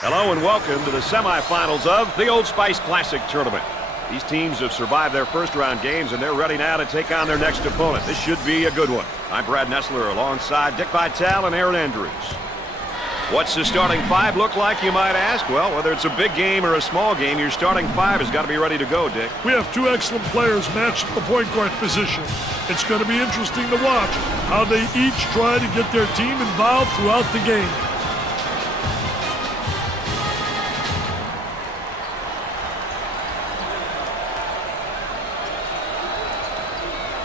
Hello and welcome to the semifinals of the Old Spice Classic Tournament. These teams have survived their first-round games, and they're ready now to take on their next opponent. This should be a good one. I'm Brad Nessler alongside Dick Vitale and Aaron Andrews. What's the starting five look like, you might ask? Well, whether it's a big game or a small game, your starting five has got to be ready to go, Dick. We have two excellent players matched at the point guard position. It's going to be interesting to watch how they each try to get their team involved throughout the game.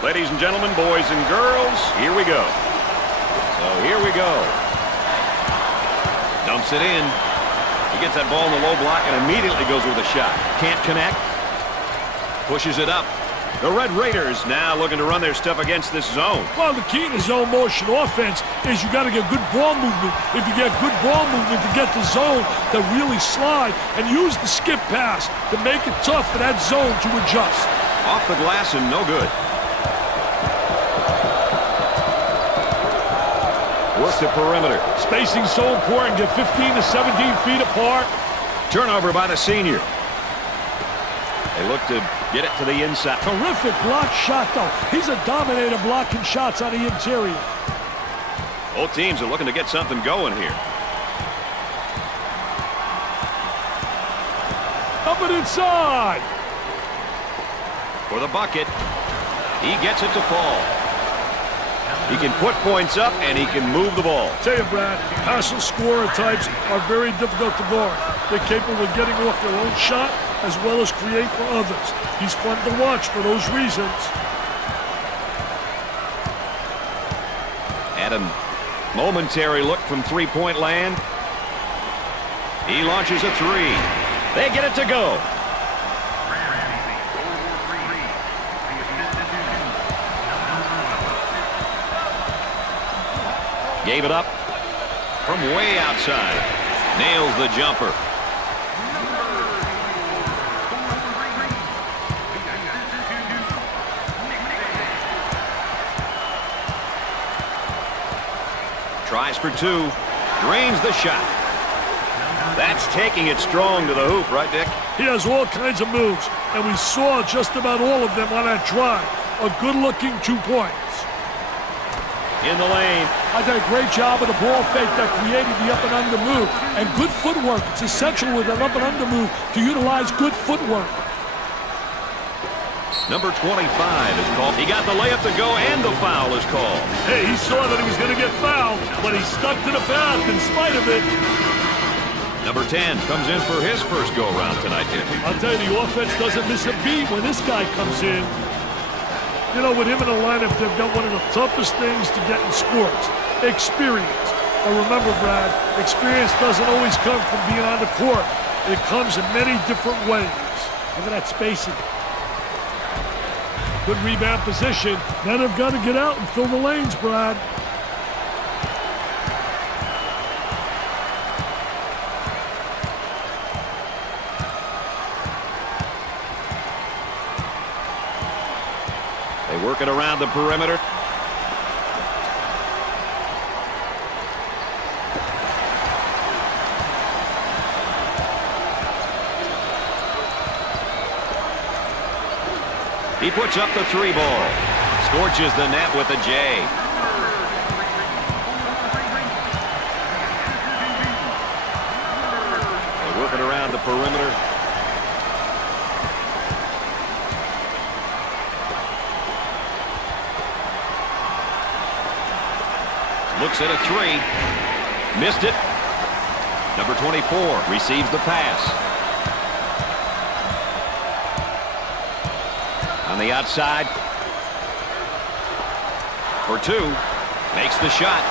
Ladies and gentlemen, boys and girls, here we go. So here we go. Dumps it in. He gets that ball in the low block and immediately goes with a shot. Can't connect. Pushes it up. The Red Raiders now looking to run their stuff against this zone. Well, the key to zone motion offense is you got to get good ball movement. If you get good ball movement to get the zone to really slide, and use the skip pass to make it tough for that zone to adjust. Off the glass and no good. Work the perimeter. Spacing so important. Get 15 to 17 feet apart. Turnover by the senior. They look to get it to the inside. Terrific block shot, though. He's a dominator blocking shots on the interior. Both teams are looking to get something going here. Up and inside. For the bucket. He gets it to fall. He can put points up, and he can move the ball. Tell you, Brad, passive scorer types are very difficult to guard. They're capable of getting off their own shot as well as create for others. He's fun to watch for those reasons. Adam, momentary look from three-point land. He launches a three. They get it to go. Gave it up from way outside. Nails the jumper. Tries for two. Drains the shot. That's taking it strong to the hoop, right, Dick? He has all kinds of moves, and we saw just about all of them on that drive. A good-looking 2 points. In the lane. I did a great job of the ball fake that created the up and under move. And good footwork. It's essential with an up and under move to utilize good footwork. Number 25 is called. He got the layup to go, and the foul is called. Hey, he saw that he was going to get fouled, but he stuck to the path in spite of it. Number 10 comes in for his first go-around tonight, Dick. I'll tell you, the offense doesn't miss a beat when this guy comes in. You know, with him in the lineup, they've got one of the toughest things to get in sports, experience. But remember, Brad, experience doesn't always come from being on the court. It comes in many different ways. Look at that spacing. Good rebound position. Now they've got to get out and fill the lanes, Brad. They work it around the perimeter. He puts up the three ball. Scorches the net with a J. They work it around the perimeter. Looks at a three. Missed it. Number 24 receives the pass. On the outside. For two. Makes the shot.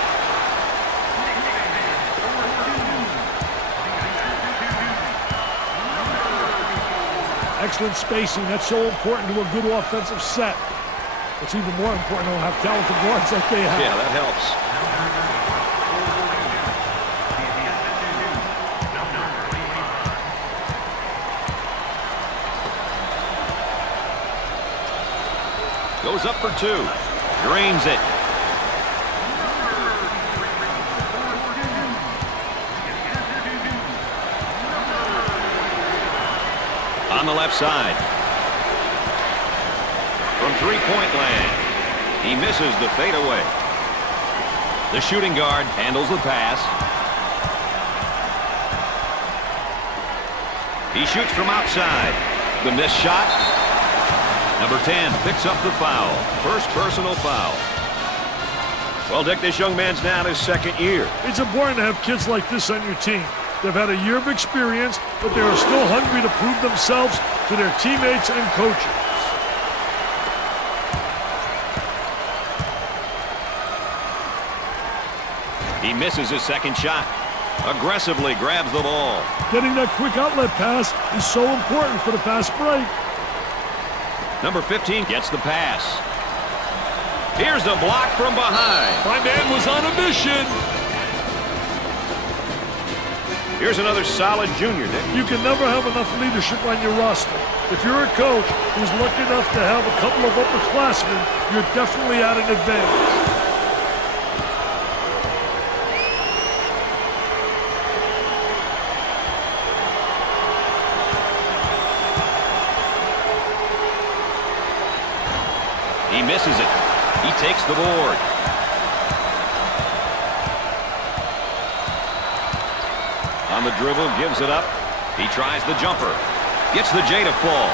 Excellent spacing. That's so important to a good offensive set. It's even more important to have talented guards like they have. Yeah, that helps. Goes up for two. Drains it. on the left side. From three-point land, he misses the fadeaway. The shooting guard handles the pass. He shoots from outside. The missed shot. Number 10 picks up the foul. First personal foul. Well, Dick, this young man's now in his second year. It's important to have kids like this on your team. They've had a year of experience, but they are still hungry to prove themselves to their teammates and coaches. He misses his second shot. Aggressively grabs the ball. Getting that quick outlet pass is so important for the fast break. Number 15 gets the pass. Here's a block from behind. My man was on a mission. Here's another solid junior, Dick. You can never have enough leadership on your roster. If you're a coach who's lucky enough to have a couple of upperclassmen, you're definitely at an advantage. He misses it. He takes the board. On the dribble, gives it up. He tries the jumper. Gets the J to fall.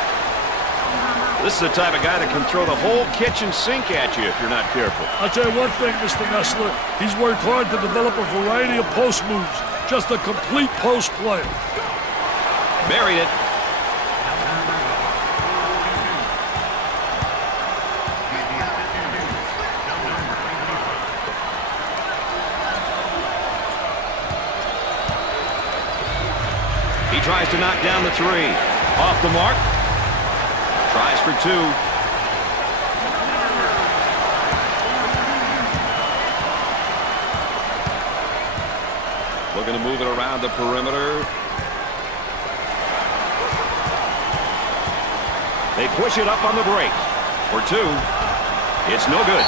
This is the type of guy that can throw the whole kitchen sink at you if you're not careful. I'll tell you one thing, Mr. Nessler. He's worked hard to develop a variety of post moves. Just a complete post player. Buried it. He tries to knock down the three. Off the mark. Tries for two. Looking to move it around the perimeter. They push it up on the break. For two. It's no good.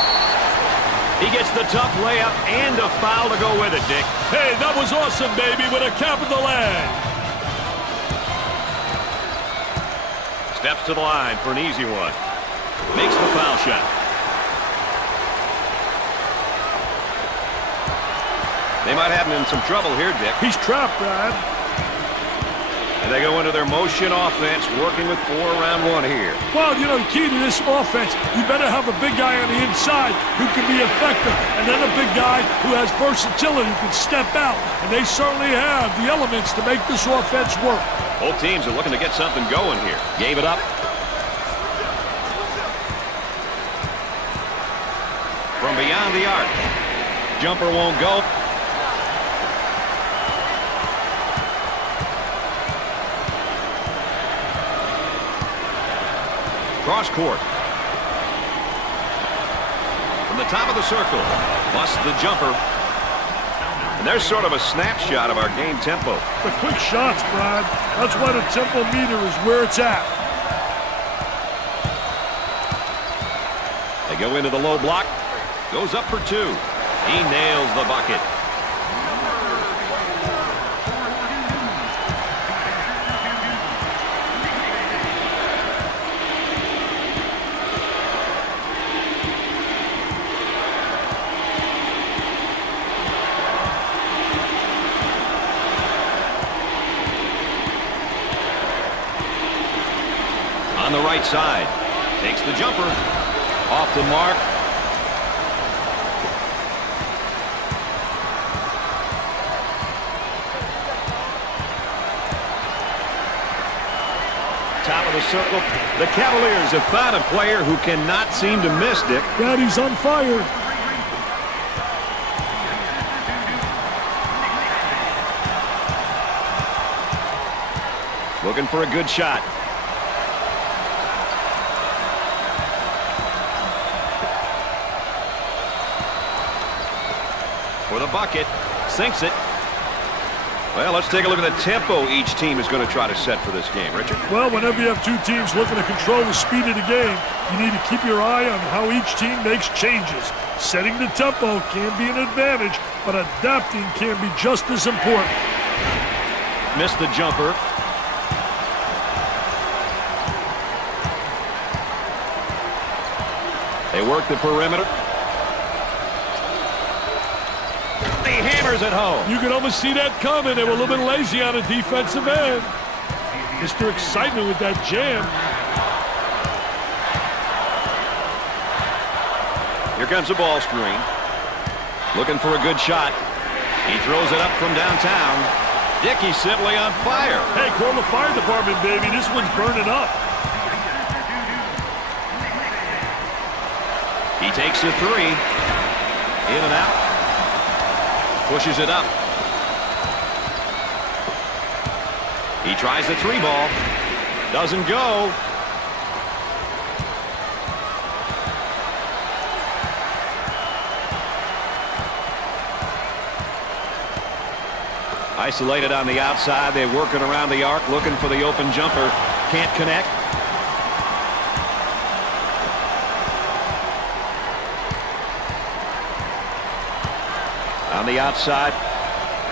He gets the tough layup and a foul to go with it, Dick. Hey, that was awesome, baby, with a capital A. Steps to the line for an easy one. Makes the foul shot. They might have him in some trouble here, Dick. He's trapped, Brad. And they go into their motion offense, working with 4 around 1 here. Well, you know, key to this offense, you better have a big guy on the inside who can be effective, and then a big guy who has versatility, who can step out. And they certainly have the elements to make this offense work. Both teams are looking to get something going here. Gave it up. From beyond the arc. Jumper won't go. Cross court. From the top of the circle. Busts the jumper. And there's sort of a snapshot of our game tempo. The quick shots, Brad. That's why the tempo meter is where it's at. They go into the low block. Goes up for 2. He nails the bucket. On the right side. Takes the jumper. Off the mark. Top of the circle. The Cavaliers have found a player who cannot seem to miss, Dick. Brad, he's on fire. Looking for a good shot. For the bucket. Sinks it. Well, let's take a look at the tempo each team is going to try to set for this game. Richard? Well, whenever you have two teams looking to control the speed of the game, you need to keep your eye on how each team makes changes. Setting the tempo can be an advantage, but adapting can be just as important. Missed the jumper. They work the perimeter. He hammers it home. You could almost see that coming. They were a little bit lazy on the defensive end. Mr. Excitement with that jam. Here comes a ball screen. Looking for a good shot. He throws it up from downtown. Dickey's simply on fire. Hey, call the fire department, baby. This one's burning up. He takes a three. In and out. Pushes it up. He tries the three ball. Doesn't go. Isolated on the outside. They're working around the arc, looking for the open jumper. Can't connect. On the outside,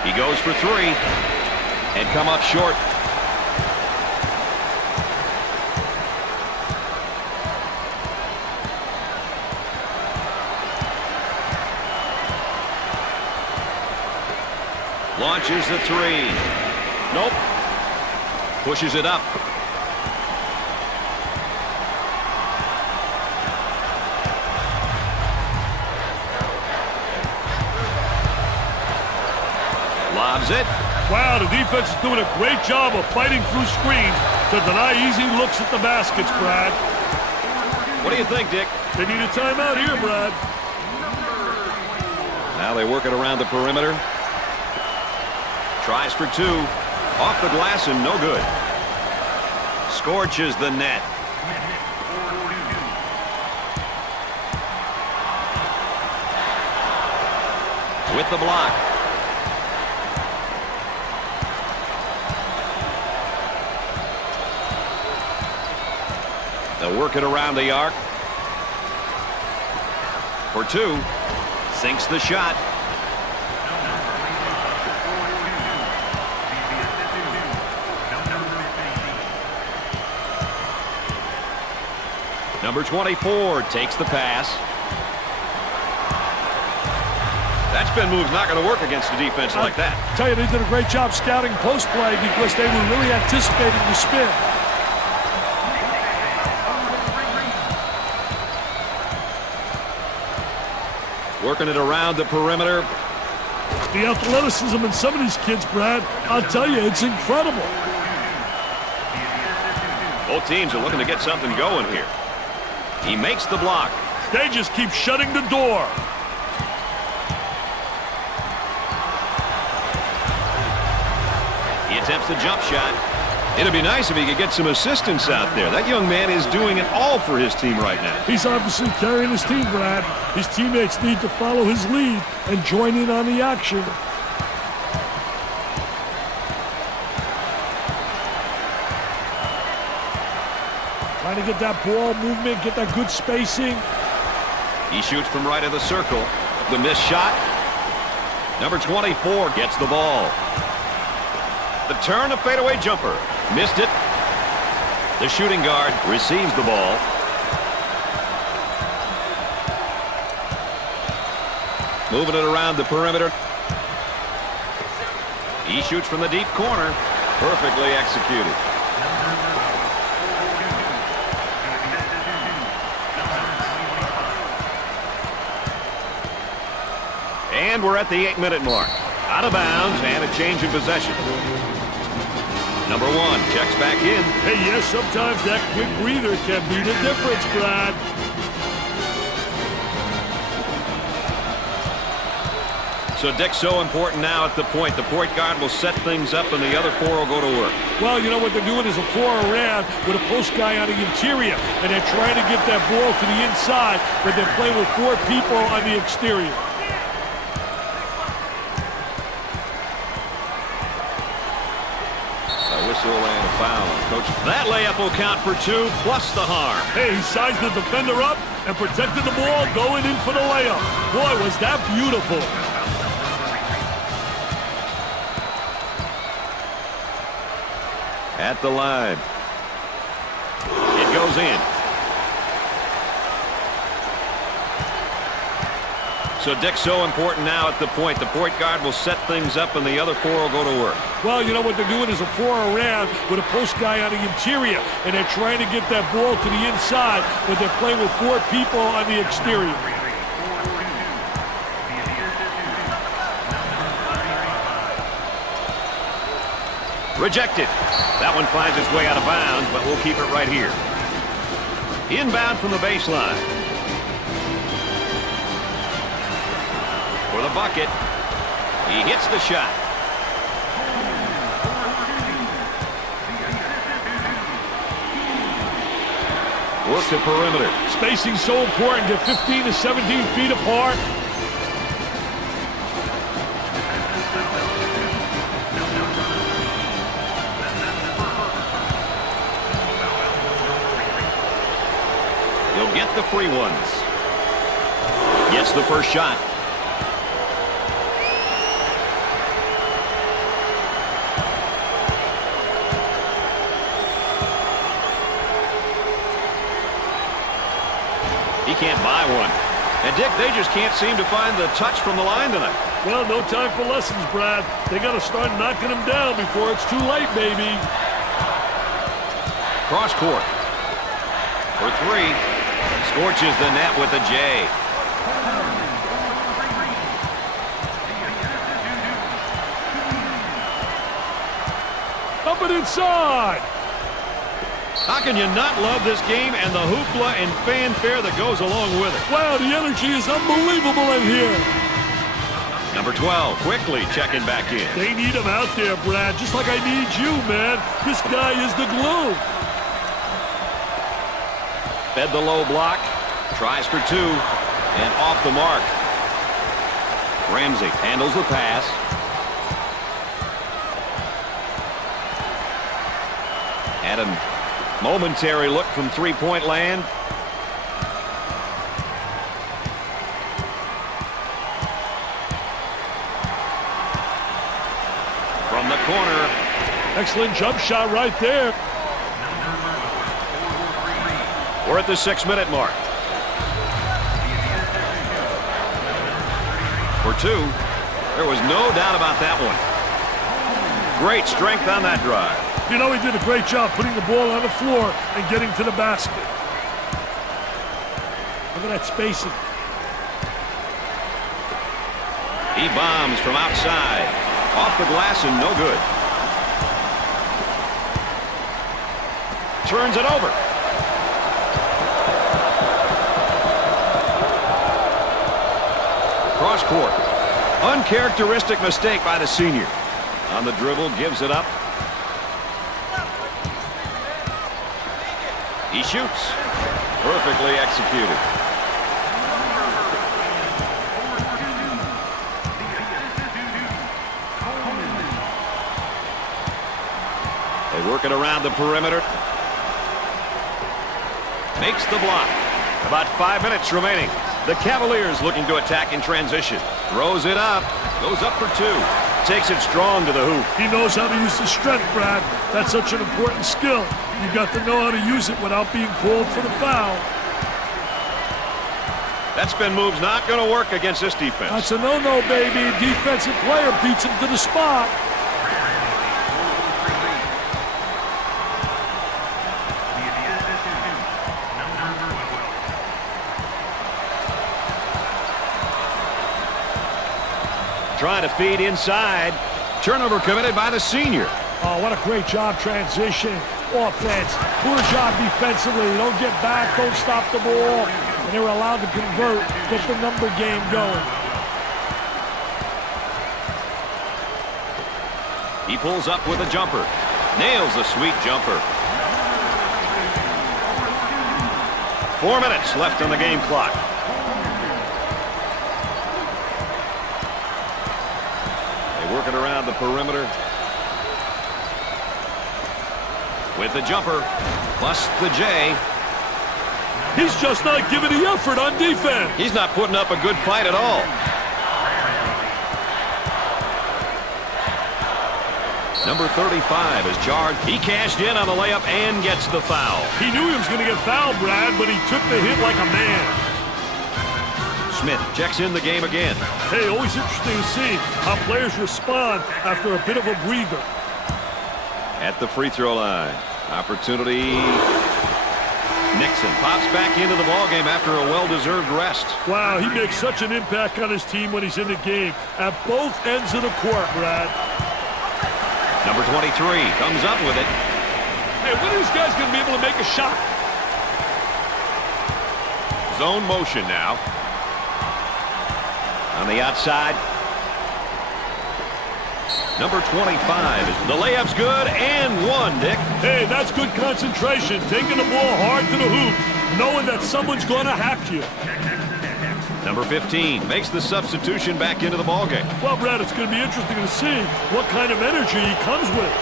he goes for three and come up short. Launches the three. Nope. Pushes it up. Lobs it. Wow, the defense is doing a great job of fighting through screens to deny easy looks at the baskets, Brad. What do you think, Dick? They need a timeout here, Brad. Now they work it around the perimeter. Tries for two. Off the glass and no good. Scorches the net. With the block. They'll work it around the arc. For two. Sinks the shot. Number 24 takes the pass. That spin move's not going to work against a defense like that. I tell you, they did a great job scouting post play because they were really anticipating the spin. Working it around the perimeter. The athleticism in some of these kids, Brad, I'll tell you, it's incredible. Both teams are looking to get something going here. He makes the block. They just keep shutting the door. He attempts the jump shot. It'd be nice if he could get some assistance out there. That young man is doing it all for his team right now. He's obviously carrying his team, Brad. His teammates need to follow his lead and join in on the action. Trying to get that ball movement, get that good spacing. He shoots from right of the circle. The missed shot. Number 24 gets the ball. The turn, a fadeaway jumper. Missed it. The shooting guard receives the ball. Moving it around the perimeter. He shoots from the deep corner. Perfectly executed. And we're at the 8-minute mark. Out of bounds and a change in possession. Number 1 checks back in. Hey, yes, sometimes that quick breather can be the difference, Brad. So Dick's so important now at the point. The point guard will set things up and the other 4 will go to work. Well, you know what they're doing is a 4 around with a post guy on the interior. And they're trying to get that ball to the inside, but they're playing with 4 people on the exterior. Whistle and a foul. Coach, that layup will count for 2 plus the harm. Hey, he sized the defender up and protected the ball going in for the layup. Boy, was that beautiful. At the line. It goes in. So, Dick, so important now at the point. The point guard will set things up, and the other four will go to work. Well, you know what they're doing is a 4 around with a post guy on the interior, and they're trying to get that ball to the inside, but they're playing with 4 people on the exterior. Rejected. That one finds its way out of bounds, but we'll keep it right here. Inbound from the baseline. For the bucket. He hits the shot. Work the perimeter. Spacing so important. Get 15 to 17 feet apart. He'll get the free ones. Gets the first shot. He can't buy one. And, Dick, they just can't seem to find the touch from the line tonight. Well, no time for lessons, Brad. They got to start knocking them down before it's too late, baby. Cross court. For 3. Scorches the net with a J. Up and inside. How can you not love this game and the hoopla and fanfare that goes along with it? Wow, the energy is unbelievable in here. Number 12, quickly checking back in. They need him out there, Brad, just like I need you, man. This guy is the glue. Fed the low block. Tries for 2. And off the mark. Ramsey handles the pass. Had a momentary look from three-point land. From the corner. Excellent jump shot right there. We're at the 6-minute mark. For 2. There was no doubt about that one. Great strength on that drive. You know, he did a great job putting the ball on the floor and getting to the basket. Look at that spacing. He bombs from outside. Off the glass and no good. Turns it over. Cross court. Uncharacteristic mistake by the senior. On the dribble, gives it up. He shoots. Perfectly executed. They work it around the perimeter. Makes the block. About 5 minutes remaining. The Cavaliers looking to attack in transition. Throws it up. Goes up for 2. Takes it strong to the hoop. He knows how to use his strength, Brad. That's such an important skill. You got to know how to use it without being called for the foul. That spin move's not going to work against this defense. That's a no-no, baby. Defensive player beats him to the spot. Trying to feed inside. Turnover committed by the senior. Oh, what a great job transition. Offense. Poor job defensively. Don't get back. Don't stop the ball. And they were allowed to convert. Get the number game going. He pulls up with a jumper. Nails a sweet jumper. 4 minutes left on the game clock. Working around the perimeter. With the jumper. Plus the J. He's just not giving the effort on defense. He's not putting up a good fight at all. Number 35 is charged. He cashed in on the layup and gets the foul. He knew he was going to get fouled, Brad, but he took the hit like a man. Smith checks in the game again. Hey, always interesting to see how players respond after a bit of a breather. At the free throw line. Opportunity. Nixon pops back into the ballgame after a well-deserved rest. Wow, he makes such an impact on his team when he's in the game at both ends of the court, Brad. Number 23 comes up with it. Hey, when are these guys going to be able to make a shot? Zone motion now. On the outside. Number 25. The layup's good and one, Dick. Hey, that's good concentration. Taking the ball hard to the hoop, knowing that someone's going to hack you. Number 15 makes the substitution back into the ballgame. Well, Brad, it's going to be interesting to see what kind of energy he comes with.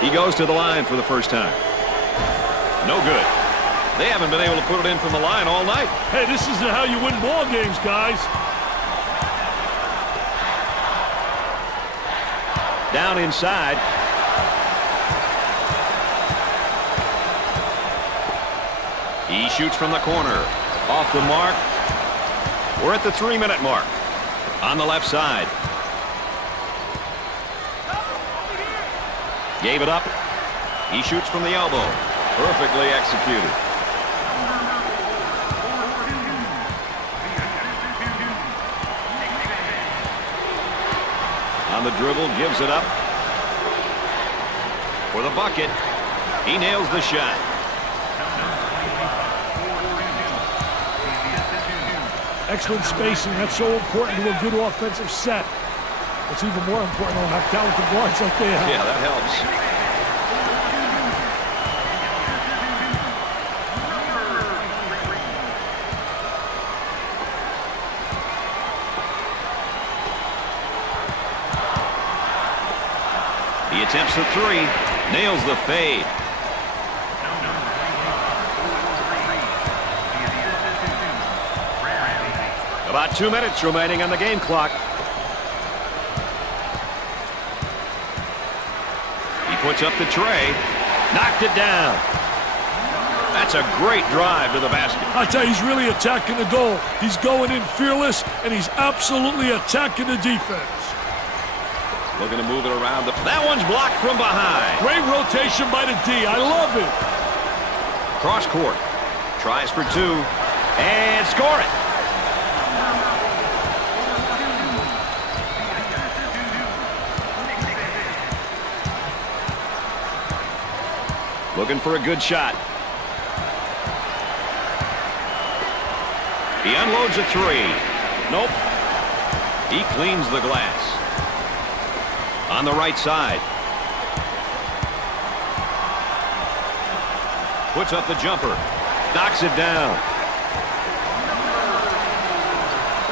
He goes to the line for the first time. No good. They haven't been able to put it in from the line all night. Hey, this isn't how you win ball games, guys. Down inside. He shoots from the corner. Off the mark. We're at the 3-minute mark. On the left side. Gave it up. He shoots from the elbow. Perfectly executed. On the dribble, gives it up. For the bucket. He nails the shot. Excellent spacing. That's so important to a good offensive set. It's even more important to have talented guards like they have. Yeah, that helps. He attempts the three, nails the fade. About 2 minutes remaining on the game clock. He puts up the tray, knocked it down. That's a great drive to the basket. I tell you, he's really attacking the goal. He's going in fearless, and he's absolutely attacking the defense. Looking to move it around. That one's blocked from behind. Great rotation by the D. I love it. Cross court. Tries for two. And score it. Looking for a good shot. He unloads a three. Nope. He cleans the glass. On the right side. Puts up the jumper. Knocks it down.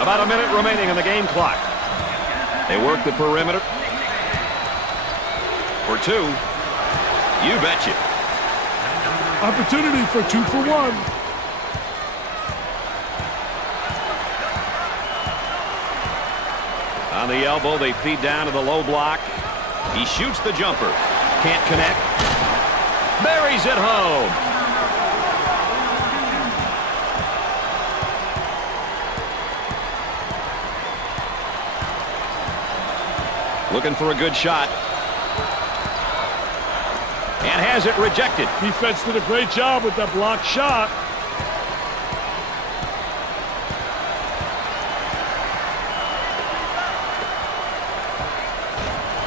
About a minute remaining on the game clock. They work the perimeter. For two. You betcha. Opportunity for 2 for 1. On the elbow, they feed down to the low block. He shoots the jumper. Can't connect. Buries it home. Looking for a good shot. And has it rejected. Defense did a great job with that blocked shot.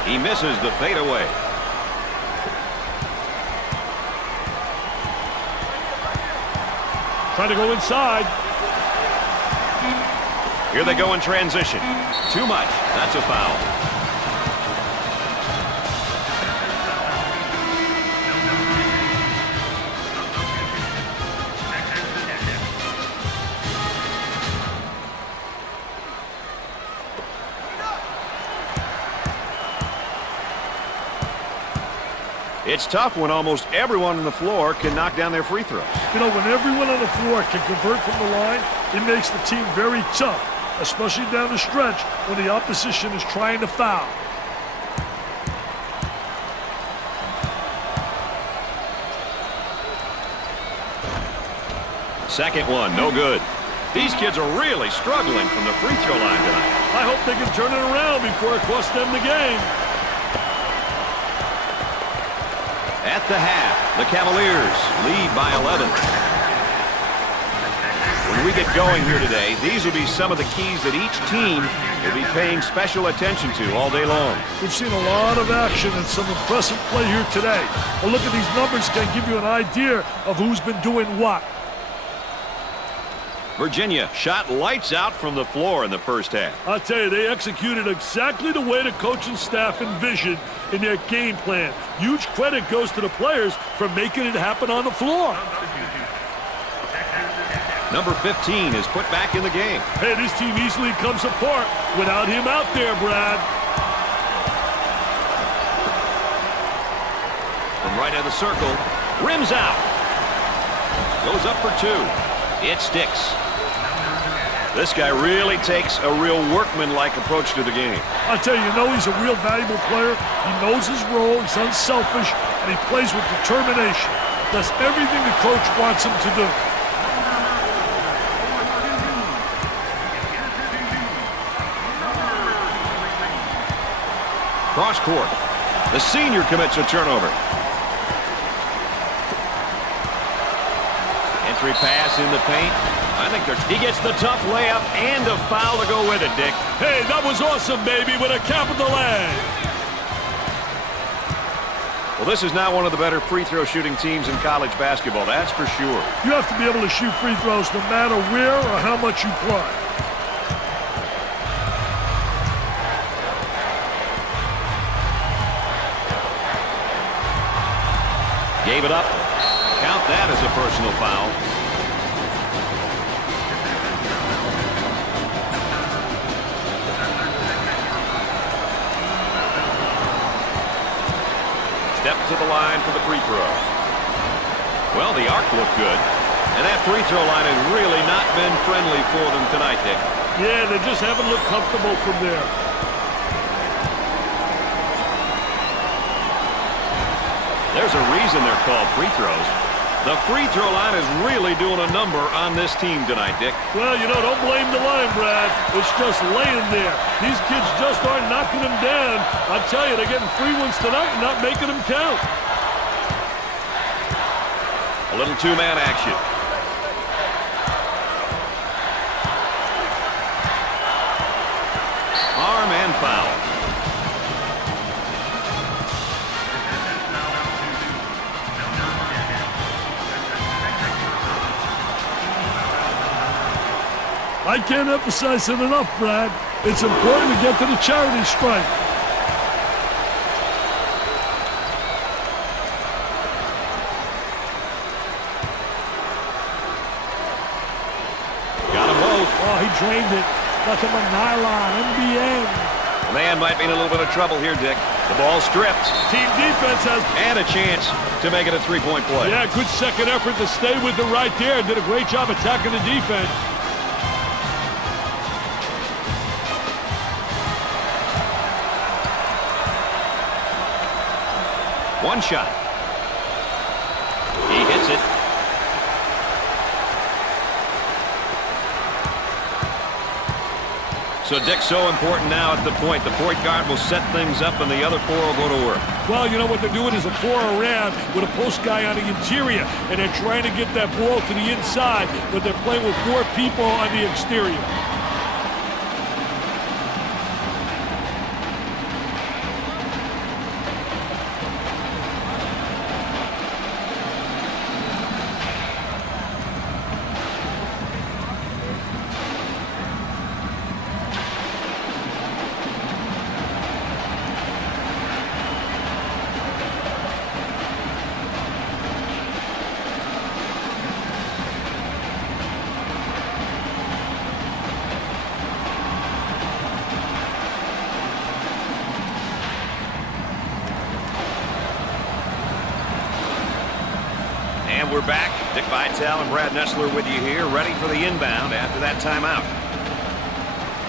He misses the fadeaway. Trying to go inside. Here they go in transition. Too much. That's a foul. It's tough when almost everyone on the floor can knock down their free throws. You know, when everyone on the floor can convert from the line, it makes the team very tough, especially down the stretch when the opposition is trying to foul. Second one, no good. These kids are really struggling from the free throw line tonight. I hope they can turn it around before it costs them the game. At the half, the Cavaliers lead by 11. When we get going here today, these will be some of the keys that each team will be paying special attention to all day long. We've seen a lot of action and some impressive play here today. A look at these numbers can give you an idea of who's been doing what. Virginia shot lights out from the floor in the first half. I'll tell you, they executed exactly the way the coaching staff envisioned in their game plan. Huge credit goes to the players for making it happen on the floor. Number 15 is put back in the game. Hey, this team easily comes apart without him out there, Brad. From right of the circle, rims out. Goes up for two. It sticks. This guy really takes a real workman-like approach to the game. I tell you, he's a real valuable player. He knows his role, he's unselfish, and he plays with determination. Does everything the coach wants him to do. Cross court. The senior commits a turnover. Entry pass in the paint. I think he gets the tough layup and a foul to go with it, Dick. Hey, that was awesome, baby, with a capital A. Well, this is now one of the better free throw shooting teams in college basketball, that's for sure. You have to be able to shoot free throws no matter where or how much you play. Gave it up. Count that as a personal foul. Step to the line for the free throw. Well, the arc looked good. And that free throw line has really not been friendly for them tonight, Dick. Yeah, they just haven't looked comfortable from there. There's a reason they're called free throws. The free throw line is really doing a number on this team tonight, Dick. Well, don't blame the line, Brad. It's just laying there. These kids just aren't knocking them down. I tell you, they're getting free ones tonight and not making them count. A little two-man action. Arm and foul. I can't emphasize it enough, Brad. It's important to get to the charity stripe. Got them both. Oh, he drained it. Nothing but nylon, NBN. Man might be in a little bit of trouble here, Dick. The ball stripped. Team defense has... And a chance to make it a three-point play. Yeah, good second effort to stay with it right there. Did a great job attacking the defense. One shot. He hits it. So, Dick, so important now at the point. The point guard will set things up and the other four will go to work. Well, what they're doing is a four around with a post guy on the interior, and they're trying to get that ball to the inside, but they're playing with four people on the exterior. And we're back. Dick Vitale and Brad Nessler with you here, ready for the inbound after that timeout.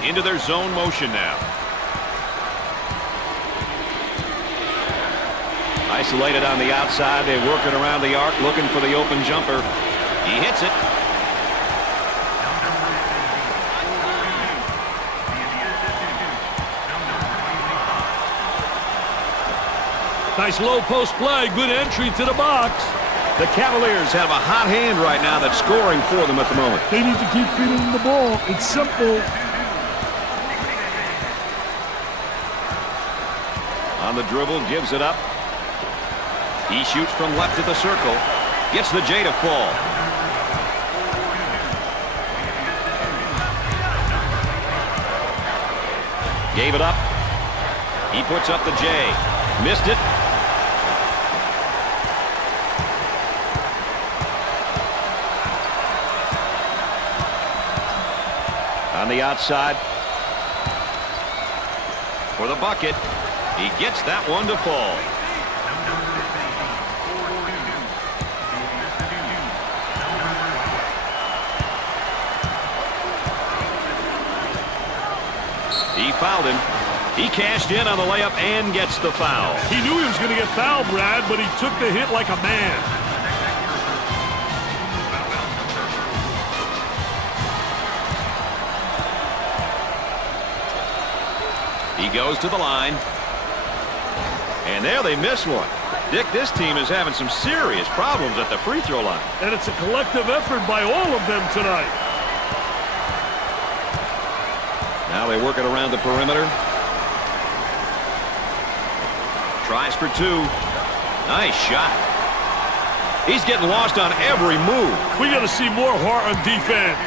Into their zone motion now. Isolated on the outside. They work it around the arc, looking for the open jumper. He hits it. Nice low post play. Good entry to the box. The Cavaliers have a hot hand right now that's scoring for them at the moment. They need to keep feeding them the ball. It's simple. On the dribble, gives it up. He shoots from left of the circle. Gets the J to fall. Gave it up. He puts up the J. Missed it. On the outside. For the bucket. He gets that one to fall. He fouled him. He cashed in on the layup and gets the foul. He knew he was going to get fouled, Brad, but he took the hit like a man. He goes to the line. And there they miss one. Dick, this team is having some serious problems at the free throw line. And it's a collective effort by all of them tonight. Now they work it around the perimeter. Tries for two. Nice shot. He's getting lost on every move. We got to see more heart on defense.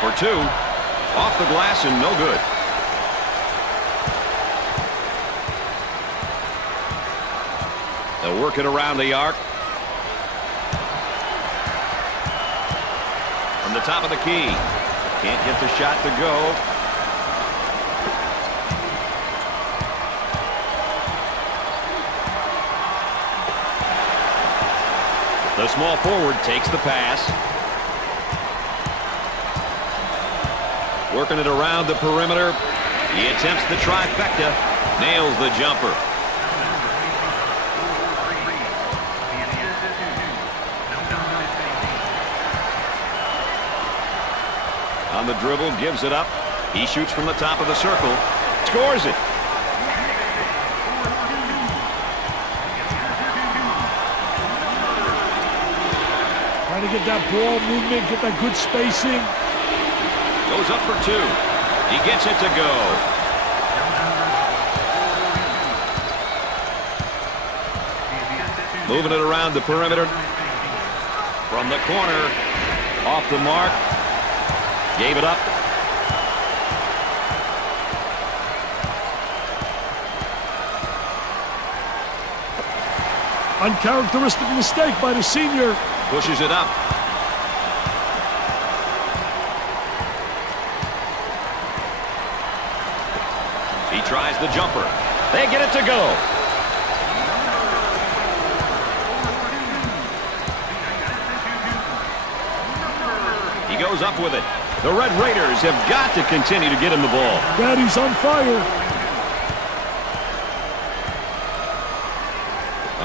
For two. Off the glass and no good. They'll work it around the arc. From the top of the key. Can't get the shot to go. The small forward takes the pass. Working it around the perimeter. He attempts the trifecta. Nails the jumper. On the dribble, gives it up. He shoots from the top of the circle. Scores it. Trying to get that ball movement, get that good spacing. Goes up for two. He gets it to go. Moving it around the perimeter. From the corner. Off the mark. Gave it up. Uncharacteristic mistake by the senior. Pushes it up. He tries the jumper. They get it to go. He goes up with it. The Red Raiders have got to continue to get him the ball. Daddy's on fire.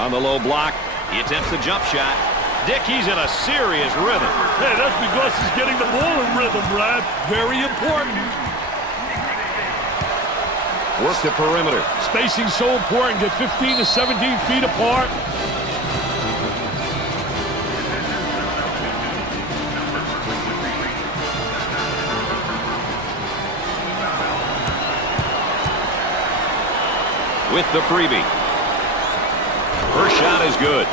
On the low block, he attempts the jump shot. Dick, he's in a serious rhythm. Hey, that's because he's getting the ball in rhythm, Brad. Very important. Work the perimeter. Spacing's so important. Get 15 to 17 feet apart. With the freebie. First shot is good.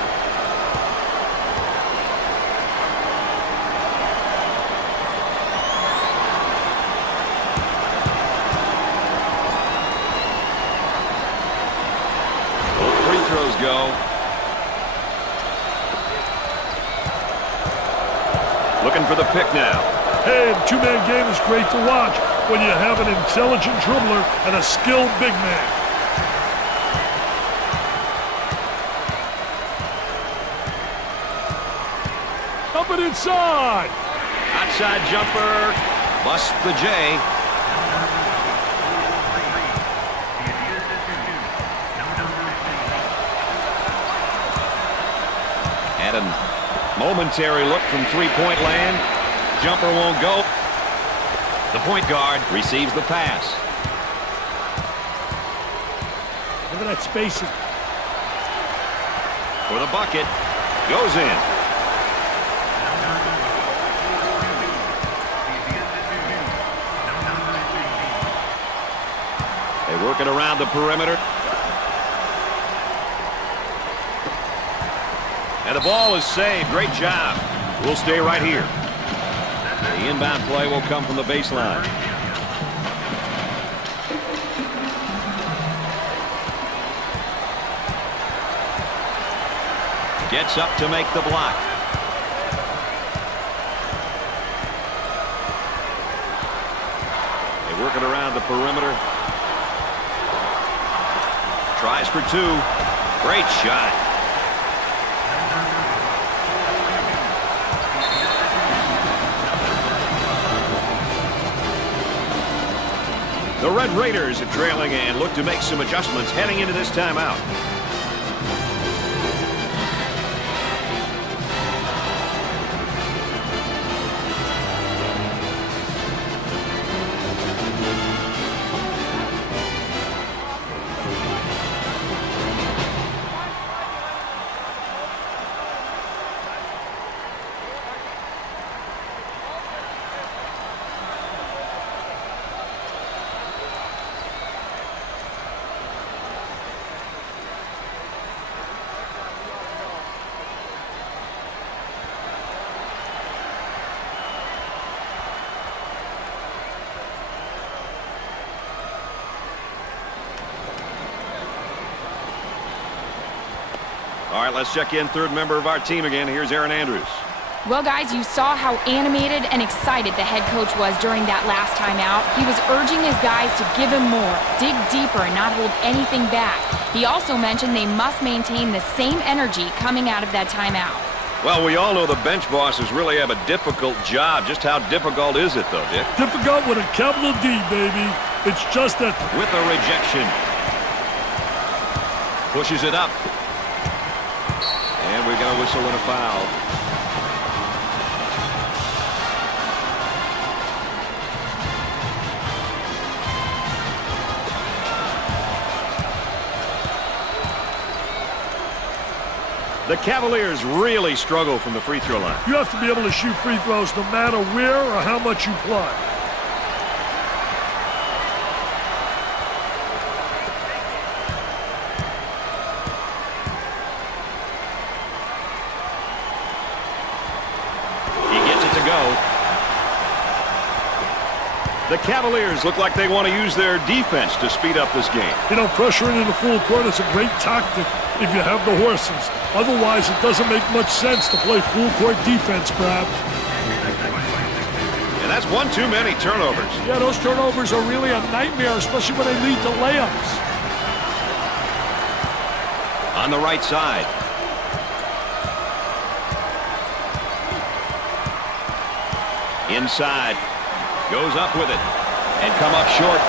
Both free throws go. Looking for the pick now. Hey, the two-man game is great to watch when you have an intelligent dribbler and a skilled big man. Up and inside. Outside jumper. Busts the J. Had a momentary look from three-point land. Jumper won't go. The point guard receives the pass. Look at that spacing. For the bucket. Goes in. They work it around the perimeter. And the ball is saved. Great job. We'll stay right here. The inbound play will come from the baseline. Gets up to make the block. They work it around the perimeter. Tries for two. Great shot. The Red Raiders are trailing and look to make some adjustments heading into this timeout. All right, let's check in third member of our team again. Here's Aaron Andrews. Well, guys, you saw how animated and excited the head coach was during that last timeout. He was urging his guys to give him more, dig deeper, and not hold anything back. He also mentioned they must maintain the same energy coming out of that timeout. Well, we all know the bench bosses really have a difficult job. Just how difficult is it, though, Dick? Difficult with a capital D, baby. It's just that... With a rejection. Pushes it up. And we got a whistle and a foul. The Cavaliers really struggle from the free throw line. You have to be able to shoot free throws no matter where or how much you play. He gets it to go. The Cavaliers look like they want to use their defense to speed up this game. You know, pressuring in the full court is a great tactic if you have the horses. Otherwise, it doesn't make much sense to play full court defense, Brad. And that's one too many turnovers. Yeah, those turnovers are really a nightmare, especially when they lead to layups. On the right side. Inside. Goes up with it. And come up short.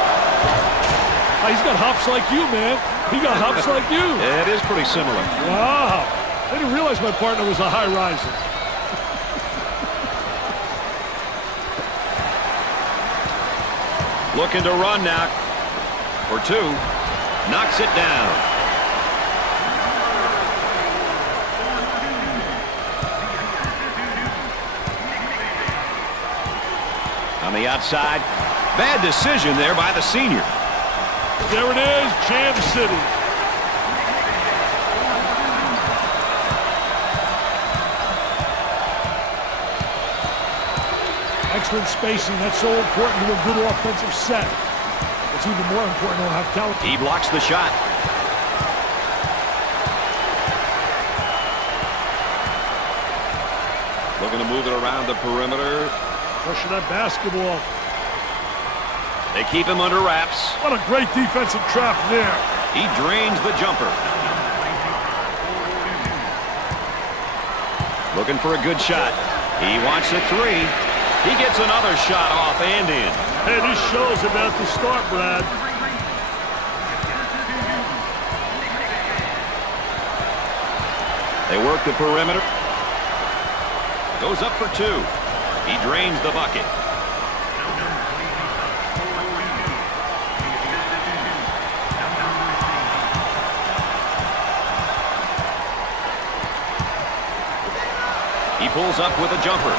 Oh, he's got hops like you, man. He got hops like you. It is pretty similar. Wow. I didn't realize my partner was a high riser. Looking to run now. For two. Knocks it down. On the outside. Bad decision there by the senior. There it is, Jam City. Excellent spacing. That's so important to a good offensive set. It's even more important to have talent. He blocks the shot. Looking to move it around the perimeter. Pushing that basketball. They keep him under wraps. What a great defensive trap there. He drains the jumper. Looking for a good shot. He wants a three. He gets another shot off and in. Hey, this show's about to start, Brad. They work the perimeter. Goes up for two. He drains the bucket. pulls up with a jumper.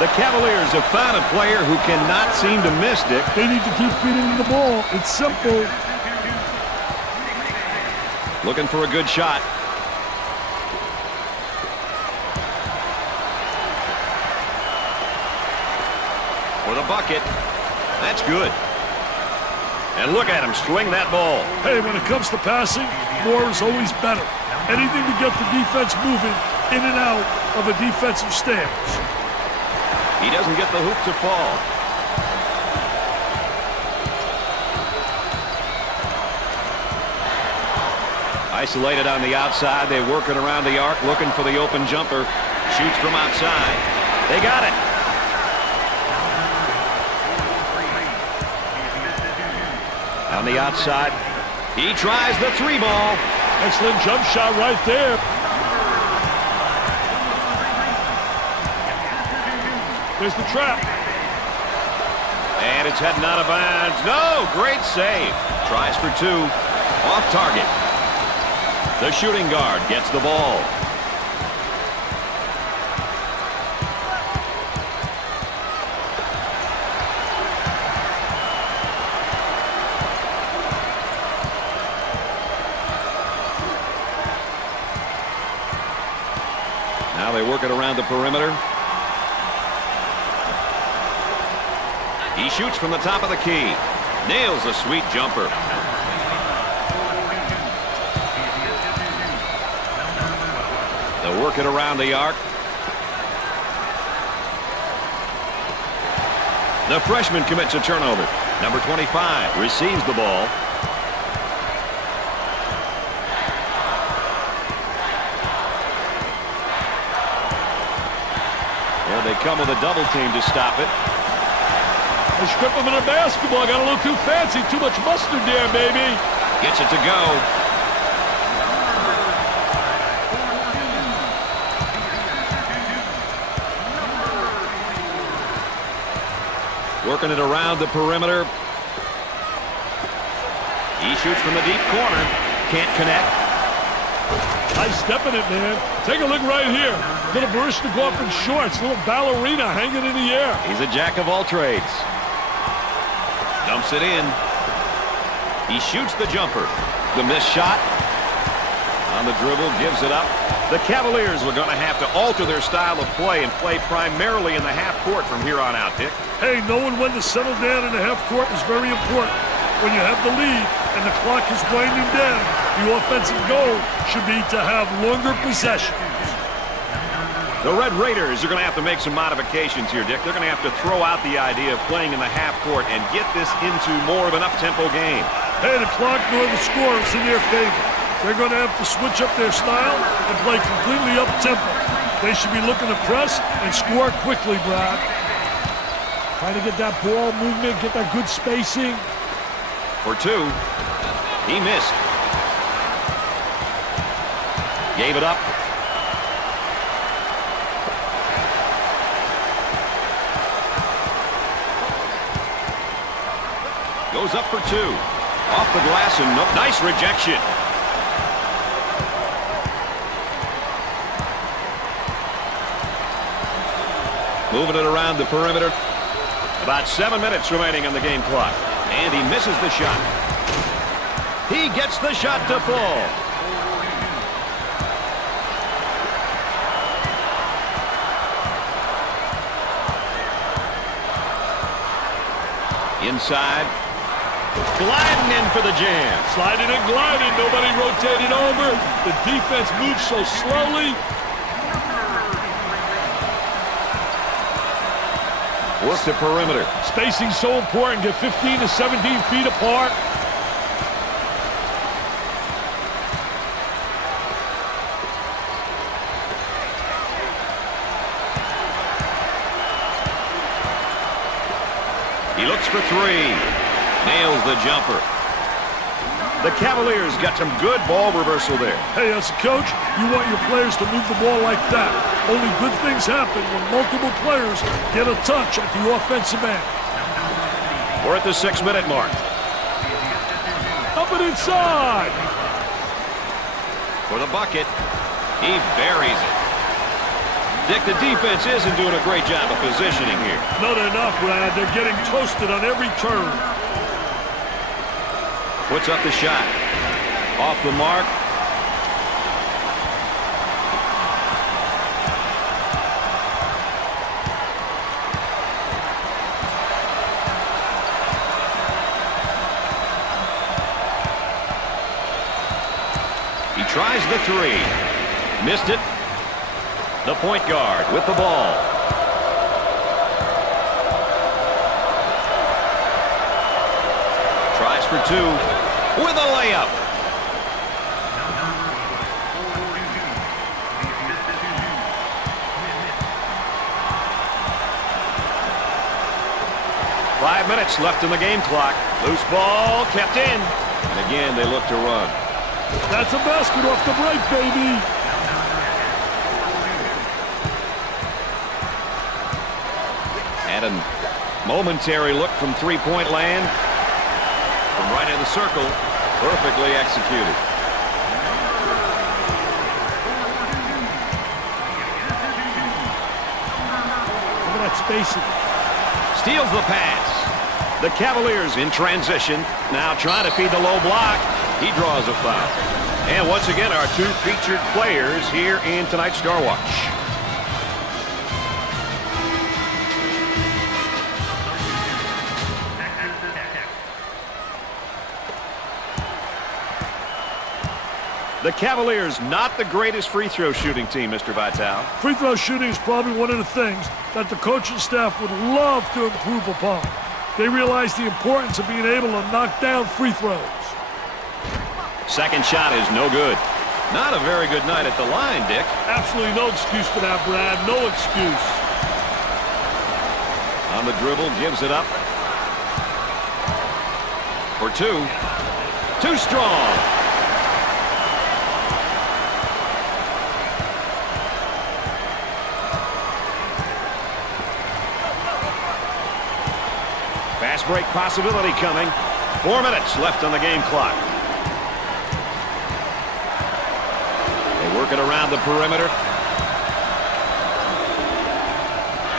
The Cavaliers have found a player who cannot seem to miss, Dick. They need to keep feeding him the ball. It's simple. Looking for a good shot. For the bucket. That's good. And look at him swing that ball. Hey, when it comes to passing, more is always better. Anything to get the defense moving in and out of a defensive stance. He doesn't get the hoop to fall. Isolated on the outside. They work it around the arc, looking for the open jumper. Shoots from outside. They got it. On the outside, he tries the three ball. Excellent jump shot right there. There's the trap. And it's heading out of bounds. No, great save. Tries for two. Off target. The shooting guard gets the ball. Now they work it around the perimeter. He shoots from the top of the key. Nails a sweet jumper. They'll work it around the arc. The freshman commits a turnover. Number 25 receives the ball. Well, they come with a double team to stop it. They strip him in a basketball. Got a little too fancy. Too much mustard there, baby. Gets it to go. Working it around the perimeter. He shoots from the deep corner. Can't connect. Nice step in it, man. Take a look right here. Little Barishnikov in shorts. Little ballerina hanging in the air. He's a jack of all trades. Dumps it in. He shoots the jumper. The missed shot. On the dribble, gives it up. The Cavaliers are going to have to alter their style of play and play primarily in the half court from here on out, Dick. Hey, knowing when to settle down in the half court is very important. When you have the lead and the clock is winding down, the offensive goal should be to have longer possession. The Red Raiders are going to have to make some modifications here, Dick. They're going to have to throw out the idea of playing in the half court and get this into more of an up-tempo game. Hey, the clock nor the score is in their favor. They're going to have to switch up their style and play completely up-tempo. They should be looking to press and score quickly, Brad. Trying to get that ball movement, get that good spacing. For two. He missed. Gave it up. Goes up for two. Off the glass and no, nice rejection. Moving it around the perimeter. About 7 minutes remaining on the game clock. And he misses the shot. He gets the shot to fall. Inside. Gliding in for the jam. Sliding and gliding. Nobody rotated over. The defense moves so slowly. Work the perimeter. Spacing so important. Get 15 to 17 feet apart. He looks for three. Nails the jumper. The Cavaliers got some good ball reversal there. Hey, as a coach, you want your players to move the ball like that. Only good things happen when multiple players get a touch at the offensive end. We're at the 6-minute mark. Up and inside. For the bucket. He buries it. Dick, the defense isn't doing a great job of positioning here. No, they're not, Brad. They're getting toasted on every turn. Puts up the shot. Off the mark. He tries the three. Missed it. The point guard with the ball. Tries for two with a layup. Five minutes left in the game clock. Loose ball kept in. And again, they look to run. That's a basket off the break, baby. And a momentary look from three-point land. From right in the circle, perfectly executed. Look at that spacing. Steals the pass. The Cavaliers in transition. Now trying to feed the low block. He draws a foul. And once again, our two featured players here in tonight's Star Watch. The Cavaliers, not the greatest free throw shooting team, Mr. Vitale. Free throw shooting is probably one of the things that the coaching staff would love to improve upon. They realize the importance of being able to knock down free throws. Second shot is no good. Not a very good night at the line, Dick. Absolutely no excuse for that, Brad. No excuse. On the dribble, gives it up. For two. Too strong. Fast break possibility coming. 4 minutes left on the game clock. They work it around the perimeter.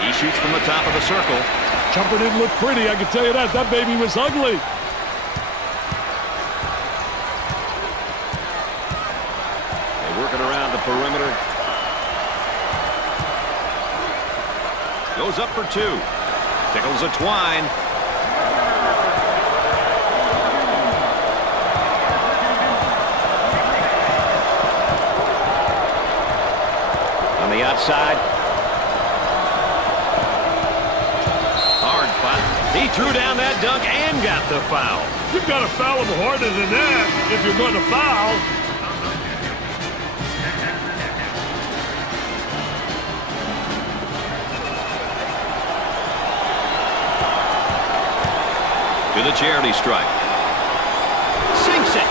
He shoots from the top of the circle. Jumper didn't look pretty, I can tell you that. That baby was ugly. They work it around the perimeter. Goes up for two. Tickles a twine. On the outside. Hard foul. He threw down that dunk and got the foul. You've got to foul him harder than that if you're going to foul. To the charity stripe. Sinks it.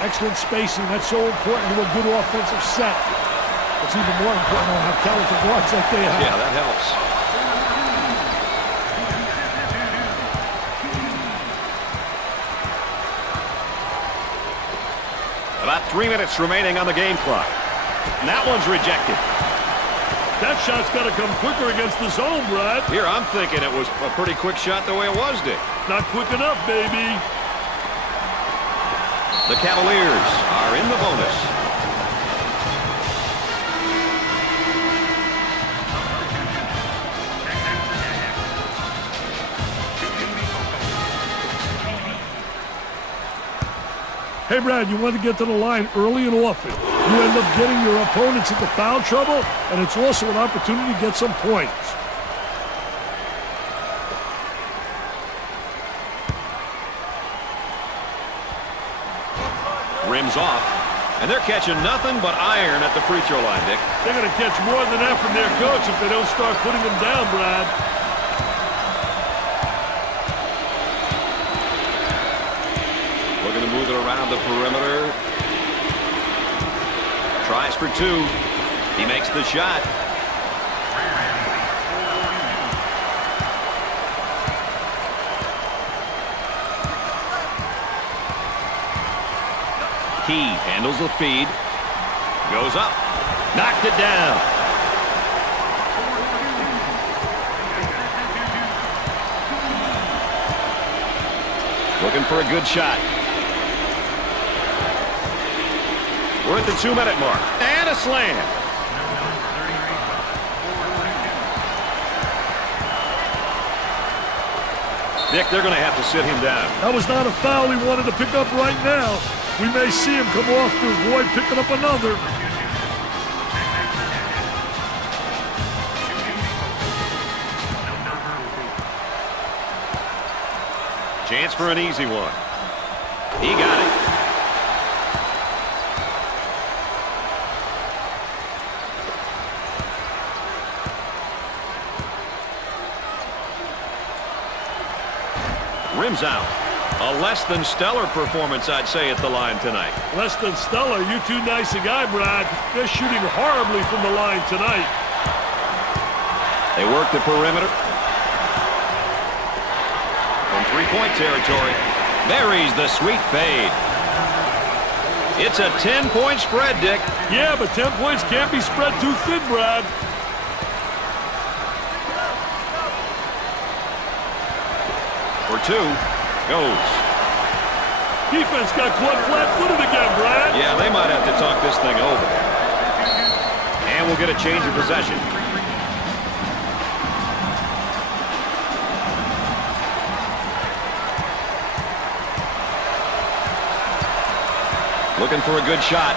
Excellent spacing. That's so important to a good offensive set. It's even more important to have talented guards like they have. Yeah, that helps. About 3 minutes remaining on the game clock. And that one's rejected. That shot's got to come quicker against the zone, Brad. Here, I'm thinking it was a pretty quick shot the way it was, Dick. Not quick enough, baby. The Cavaliers are in the bonus. Hey, Brad, you want to get to the line early and often. You end up getting your opponents into foul trouble, and it's also an opportunity to get some points. Rims off. And they're catching nothing but iron at the free throw line, Dick. They're going to catch more than that from their coach if they don't start putting them down, Brad. Looking to move it around the perimeter. Tries for two. He makes the shot. He handles the feed. Goes up. Knocked it down. Looking for a good shot. We're at the 2-minute mark. And a slam. Dick, they're going to have to sit him down. That was not a foul he wanted to pick up right now. We may see him come off to avoid picking up another. Chance for an easy one. He got it. Rims out. A less than stellar performance, I'd say, at the line tonight. Less than stellar. You too nice a guy, Brad. They're shooting horribly from the line tonight. They work the perimeter. From three-point territory. Buries the sweet fade. It's a 10-point spread, Dick. Yeah, but 10 points can't be spread too thin, Brad. For two. Goes. Defense got caught flat-footed again, Brad. Yeah, they might have to talk this thing over. And we'll get a change of possession. Looking for a good shot.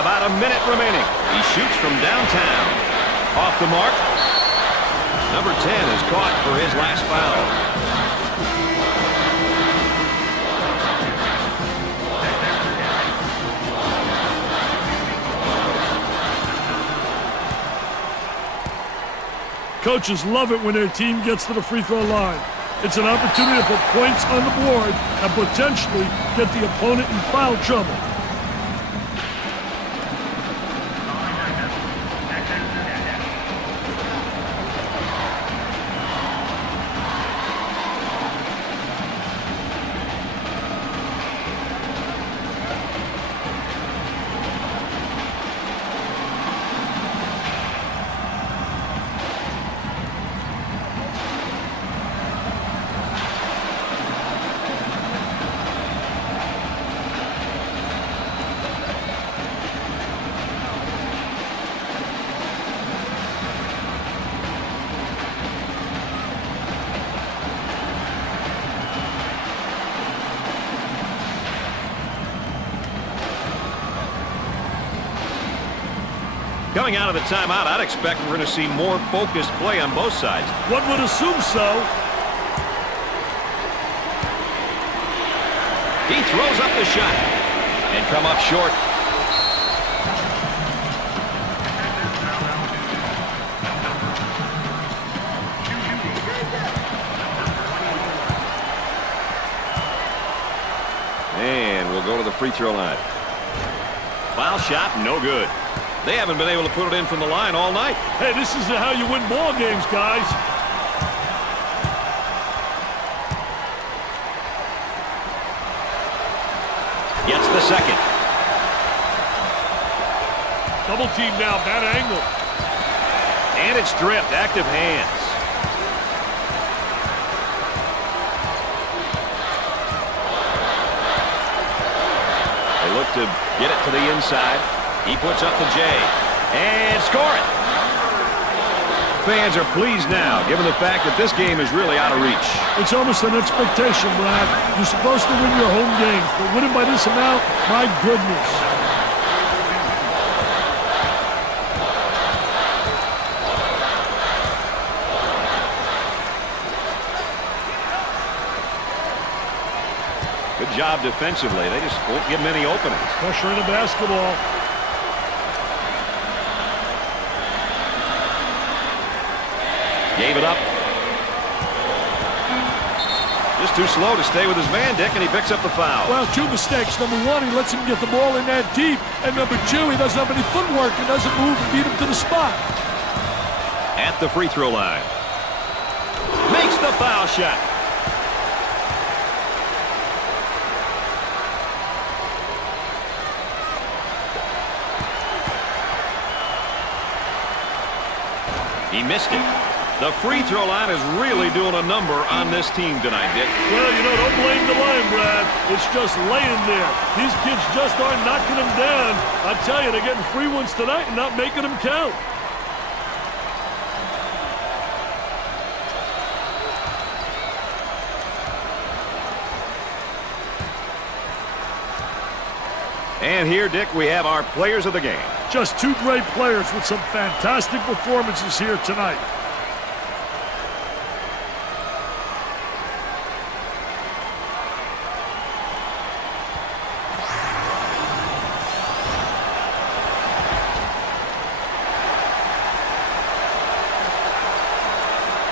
About a minute remaining. He shoots from downtown. Off the mark. Number 10 is caught for his last foul. Coaches love it when their team gets to the free throw line. It's an opportunity to put points on the board and potentially get the opponent in foul trouble. Coming out of the timeout, I'd expect we're going to see more focused play on both sides. One would assume so. He throws up the shot and come up short. And we'll go to the free throw line. Foul shot, no good. They haven't been able to put it in from the line all night. Hey, this is how you win ball games, guys. Gets the second. Double team now, bad angle. And it's stripped, active hands. They look to get it to the inside. He puts up the J and score it. Fans are pleased now, given the fact that this game is really out of reach. It's almost an expectation, Brad. You're supposed to win your home games, but winning by this amount, my goodness. Good job defensively. They just won't give many openings. Pressure in the basketball. Gave it up. Just too slow to stay with his man, Dick, and he picks up the foul. Well, two mistakes. Number one, he lets him get the ball in that deep. And number two, he doesn't have any footwork and doesn't move and beat him to the spot. At the free throw line. the foul shot. He missed it. The free throw line is really doing a number on this team tonight, Dick. Well, don't blame the line, Brad. It's just laying there. These kids just aren't knocking them down. I tell you, they're getting free ones tonight and not making them count. And here, Dick, we have our players of the game. Just two great players with some fantastic performances here tonight.